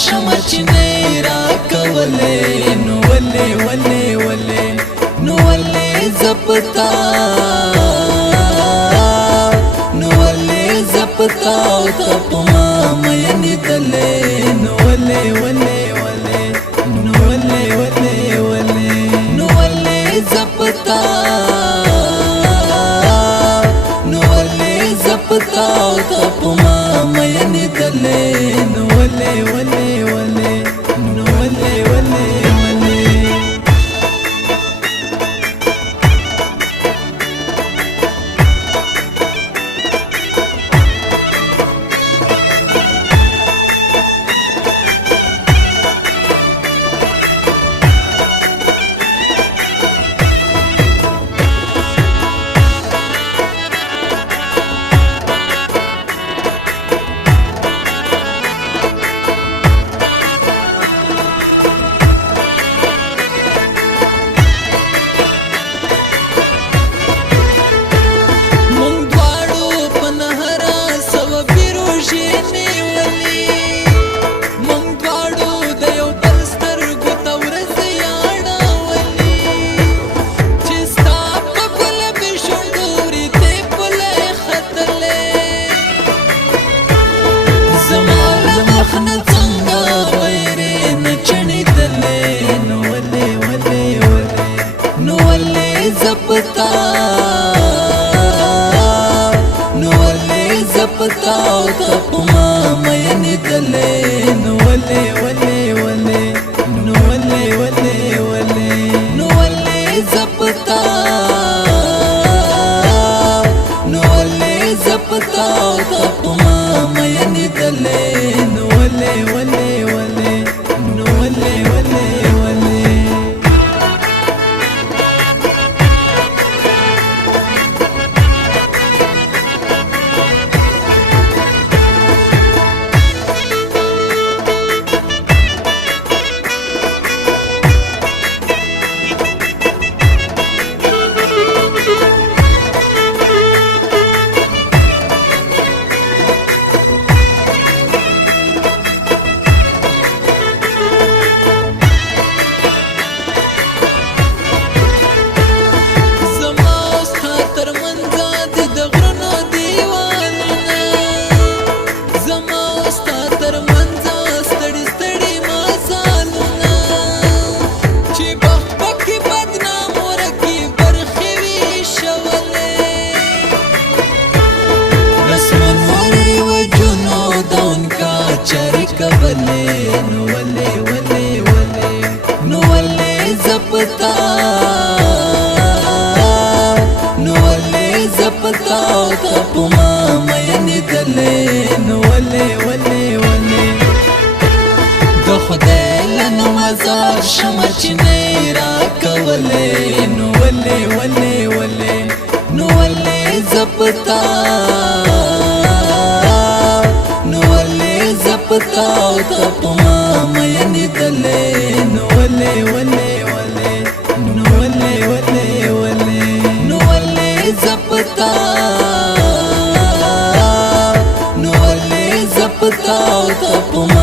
شمه چې نه راکولې نو ولې ولې ولې نو ولې زپتا نو ولې زپتا او ته په ما مینې دلې نو ولې ولې ولې نو ولې ولې ولې نو ولې زپتا نو ولې زپتا او ته په ما مینې دلې نو ولې ولې ولې نو ولې ولې ولې زپتا نو ولې زپتا او ته په ما مینې دلې نو ولې ولې ولې نو ولې ولې ولې نو ولې زپتا نو ولې زپتا او ته په ما مینې دلې نو ولې ولې ولې نو ولې ولې ولې نو ولې ولې ولې نو ولې زپتا نو ولې زپتا او ته په ما مینې دلې نو ولې ولې ولې د خدای له نومه زار شمه چې نه راکولې نو ولې ولې ولې نو ولې زپتا زپتا او ته په ما مینې دلې نو ولې ولې ولې نو ولې ولې ولې نو ولې زپتا نو ولې زپتا او ته په ما